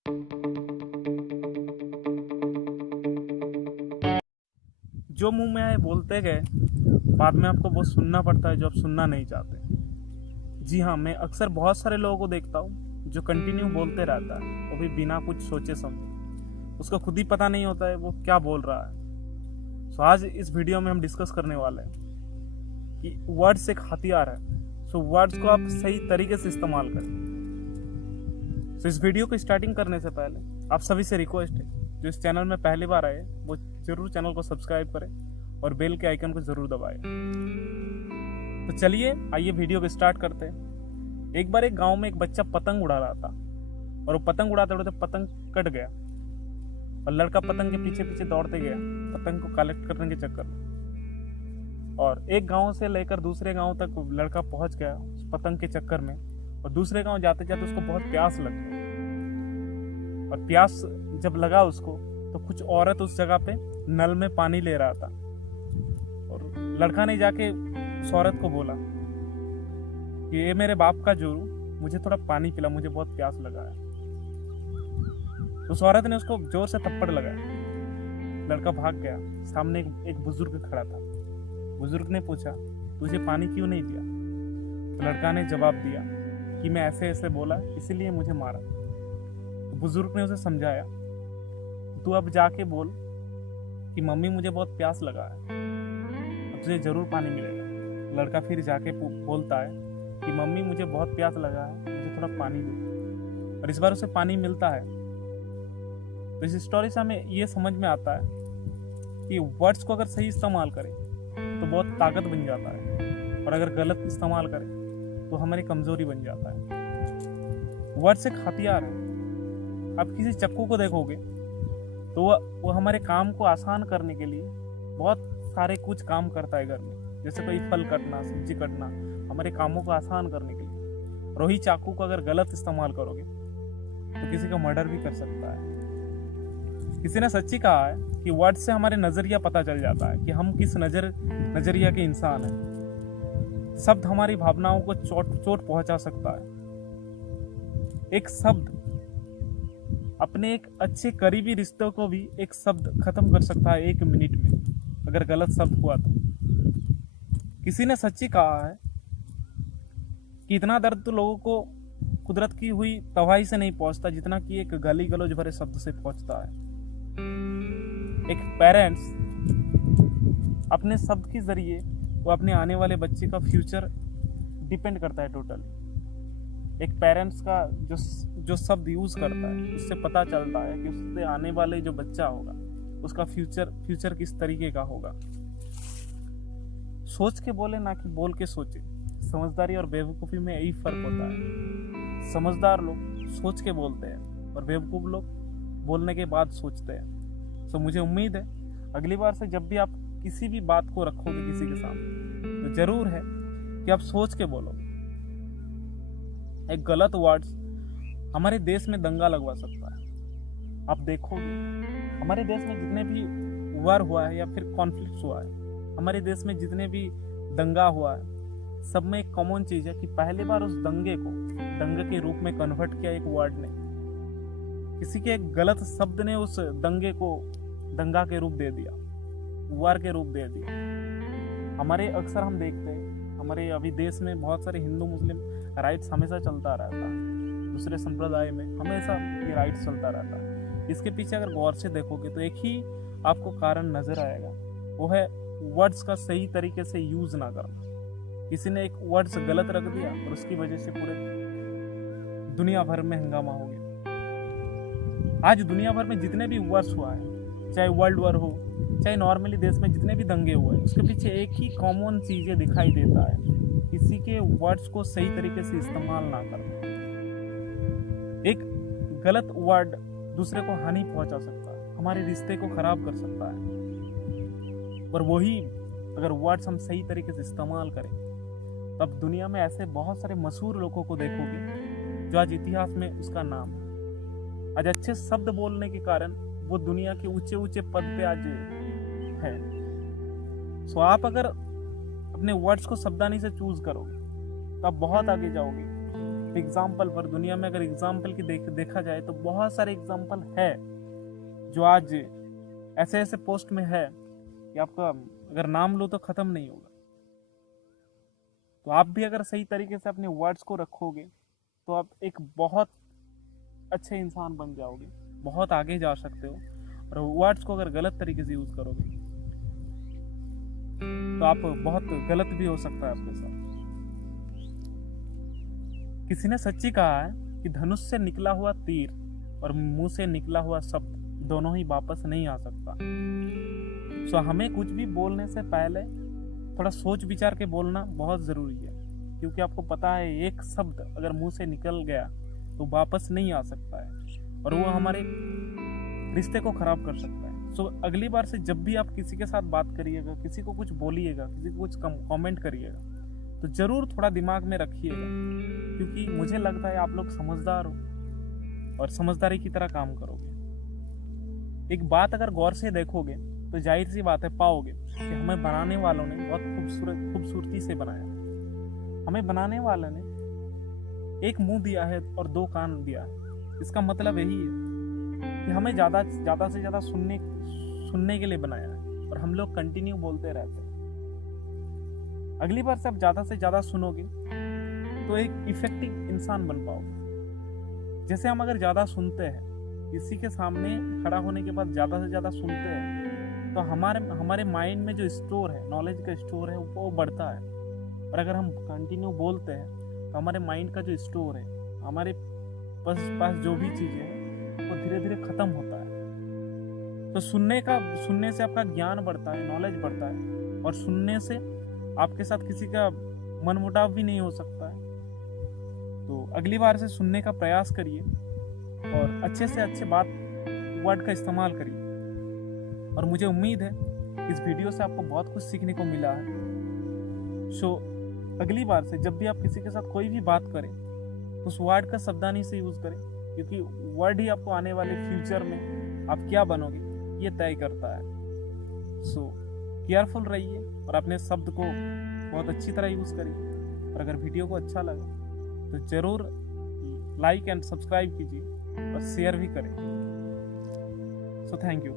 जो मुंह में आए बोलते गए, बाद में आपको वो सुनना पड़ता है जो आप सुनना नहीं चाहते। जी हाँ, मैं अक्सर बहुत सारे लोगों को देखता हूँ जो कंटिन्यू बोलते रहता है, वो भी बिना कुछ सोचे समझे। उसको खुद ही पता नहीं होता है वो क्या बोल रहा है। सो आज इस वीडियो में हम डिस्कस करने वाले हैं कि वर्ड्स एक हथियार है। सो वर्ड्स को आप सही तरीके से इस्तेमाल करें। सो इस वीडियो को स्टार्टिंग करने से पहले आप सभी से रिक्वेस्ट है, जो इस चैनल में पहली बार आए वो जरूर चैनल को सब्सक्राइब करें और बेल के आइकन को जरूर दबाएं। तो चलिए आइए वीडियो को स्टार्ट करते हैं। एक बार एक गांव में एक बच्चा पतंग उड़ा रहा था और वो पतंग उड़ाते उड़ाते पतंग कट गया और लड़का पतंग के पीछे पीछे दौड़ते गया पतंग को कलेक्ट करने के चक्कर में। और एक गांव से लेकर दूसरे गांव तक लड़का पहुंच गया उस पतंग के चक्कर में, और दूसरे गांव जाते जाते उसको बहुत प्यास लग गई। और प्यास जब लगा उसको तो कुछ औरत उस जगह पे नल में पानी ले रहा था, और लड़का ने जाके उस औरत को बोला कि ये मेरे बाप का जोरू, मुझे थोड़ा पानी पिला, मुझे बहुत प्यास लगा है। उस औरत ने उसको जोर से थप्पड़ लगाया। लड़का भाग गया। सामने एक बुजुर्ग खड़ा था। बुजुर्ग ने पूछा, तुझे पानी क्यों नहीं दिया? तो लड़का ने जवाब दिया कि मैं ऐसे ऐसे बोला इसीलिए मुझे मारा। तो बुजुर्ग ने उसे समझाया, तू अब जाके बोल कि मम्मी मुझे बहुत प्यास लगा है, अब तुझे जरूर पानी मिलेगा। लड़का फिर जाके बोलता है कि मम्मी मुझे बहुत प्यास लगा है, मुझे थोड़ा पानी दो, और इस बार उसे पानी मिलता है। तो इस स्टोरी से हमें ये समझ में आता है कि वर्ड्स को अगर सही इस्तेमाल करें तो बहुत ताकत बन जाता है, और अगर गलत इस्तेमाल करें तो हमारी कमजोरी बन जाता है। वर्ड्स एक हथियार है। आप किसी चक्कू को देखोगे तो वो हमारे काम को आसान करने के लिए बहुत सारे कुछ काम करता है घर में, जैसे कोई फल काटना, सब्जी काटना, हमारे कामों को आसान करने के लिए। और वही चाकू को अगर गलत इस्तेमाल करोगे तो किसी का मर्डर भी कर सकता है। किसी ने सच्ची कहा है कि वर्ड से हमारे नजरिया पता चल जाता है कि हम किस नजरिया के इंसान हैं। शब्द हमारी भावनाओं को चोट पहुंचा सकता है। एक शब्द अपने एक अच्छे करीबी रिश्तों को भी एक शब्द खत्म कर सकता है 1 मिनट में, अगर गलत शब्द हुआ तो। किसी ने सच्ची कहा है कि इतना दर्द तो लोगों को कुदरत की हुई तबाही से नहीं पहुंचता जितना कि एक गाली गलौज भरे शब्द से पहुंचता है। एक पेरेंट्स अपने शब्द के जरिए वो अपने आने वाले बच्चे का फ्यूचर डिपेंड करता है टोटली। एक पेरेंट्स का जो शब्द यूज करता है उससे पता चलता है कि उससे आने वाले जो बच्चा होगा उसका फ्यूचर किस तरीके का होगा। सोच के बोले ना कि बोल के सोचे। समझदारी और बेवकूफ़ी में यही फर्क होता है। समझदार लोग सोच के बोलते हैं और बेवकूफ़ लोग बोलने के बाद सोचते हैं। तो मुझे उम्मीद है अगली बार से जब भी आप किसी भी बात को रखोगे किसी के सामने तो जरूर है कि आप सोच के बोलोगे। एक गलत वर्ड्स हमारे देश में दंगा लगवा सकता है। आप देखोगे हमारे देश में जितने भी वार हुआ है या फिर कॉन्फ्लिक्ट हुआ है, हमारे देश में जितने भी दंगा हुआ है, सब में एक कॉमन चीज है कि पहली बार उस दंगे को दंगे के रूप में कन्वर्ट किया एक वर्ड ने। किसी के एक गलत शब्द ने उस दंगे को दंगा के रूप दे दिया, वार के रूप दे दिया। हमारे अक्सर हम देखते हैं हमारे अभी देश में बहुत सारे हिंदू मुस्लिम राइट्स हमेशा चलता रहता है। दूसरे संप्रदाय में हमेशा ये राइट्स चलता रहता है। इसके पीछे अगर गौर से देखोगे तो एक ही आपको कारण नजर आएगा, वो है वर्ड्स का सही तरीके से यूज ना करना। किसी ने एक वर्ड्स गलत रख दिया और उसकी वजह से पूरे दुनिया भर में हंगामा हो गया। आज दुनिया भर में जितने भी वर्ड्स हुआ है, चाहे वर्ल्ड वॉर हो, चाहे नॉर्मली देश में जितने भी दंगे हुए हैं, उसके पीछे एक ही कॉमन चीजें दिखाई देता है, किसी के वर्ड्स को सही तरीके से इस्तेमाल ना करना। एक गलत वर्ड दूसरे को हानि पहुंचा सकता है, हमारे रिश्ते को खराब कर सकता है। और वही अगर वर्ड्स हम सही तरीके से इस्तेमाल करें तब दुनिया में ऐसे बहुत सारे मशहूर लोगों को देखोगे जो आज इतिहास में उसका नाम है। आज अच्छे शब्द बोलने के कारण वो दुनिया के ऊंचे ऊंचे पद पे आज है। सो आप अगर अपने वर्ड्स को सावधानी से चूज करोगे तो आप बहुत आगे जाओगे। एग्जाम्पल पर, दुनिया में अगर एग्जाम्पल की देखा जाए तो बहुत सारे एग्जाम्पल है जो आज ऐसे ऐसे पोस्ट में है कि आपका अगर नाम लो तो खत्म नहीं होगा। तो आप भी अगर सही तरीके से अपने वर्ड्स को रखोगे तो आप एक बहुत अच्छे इंसान बन जाओगे, बहुत आगे जा सकते हो। और वर्ड्स को अगर गलत तरीके से यूज करोगे तो आप बहुत गलत भी हो सकता है आपके साथ। किसी ने सच्ची कहा है कि धनुष से निकला हुआ तीर और मुंह से निकला हुआ शब्द दोनों ही वापस नहीं आ सकता। सो हमें कुछ भी बोलने से पहले थोड़ा सोच विचार के बोलना बहुत ज़रूरी है, क्योंकि आपको पता है एक शब्द अगर मुंह से निकल गया तो वापस नहीं आ सकता है और वो हमारे रिश्ते को खराब कर सकता है। सो अगली बार से जब भी आप किसी के साथ बात करिएगा, किसी को कुछ बोलिएगा, किसी को कुछ कमेंट करिएगा, तो ज़रूर थोड़ा दिमाग में रखिएगा, क्योंकि मुझे लगता है आप लोग समझदार हो और समझदारी की तरह काम करोगे। एक बात अगर गौर से देखोगे तो जाहिर सी बात है पाओगे कि हमें बनाने वालों ने बहुत खूबसूरती से बनाया है। हमें बनाने वाले ने एक मुंह दिया है और दो कान दिया है। इसका मतलब यही है कि हमें ज़्यादा से ज़्यादा सुनने के लिए बनाया है और हम लोग कंटिन्यू बोलते रहते हैं। अगली बार से आप ज़्यादा से ज़्यादा सुनोगे तो एक इफेक्टिव इंसान बन पाओगे। जैसे हम अगर ज़्यादा सुनते हैं, किसी के सामने खड़ा होने के बाद ज़्यादा से ज़्यादा सुनते हैं, तो हमारे माइंड में जो स्टोर है, नॉलेज का स्टोर है, वो बढ़ता है। और अगर हम कंटिन्यू बोलते हैं तो हमारे माइंड का जो स्टोर है, हमारे पास जो भी चीज़ें हैं, वो धीरे धीरे ख़त्म होता है। तो सुनने से आपका ज्ञान बढ़ता है, नॉलेज बढ़ता है, और सुनने से आपके साथ किसी का मनमुटाव भी नहीं हो सकता है। तो अगली बार से सुनने का प्रयास करिए और अच्छे से अच्छे वर्ड का इस्तेमाल करिए। और मुझे उम्मीद है इस वीडियो से आपको बहुत कुछ सीखने को मिला है। सो अगली बार से जब भी आप किसी के साथ कोई भी बात करें तो उस वर्ड का सावधानी से यूज़ करें, क्योंकि वर्ड ही आपको आने वाले फ्यूचर में आप क्या बनोगे ये तय करता है। सो केयरफुल रहिए और अपने शब्द को बहुत अच्छी तरह यूज़ करिए। और अगर वीडियो को अच्छा लगे तो ज़रूर लाइक एंड सब्सक्राइब कीजिए और शेयर भी करें। So thank you.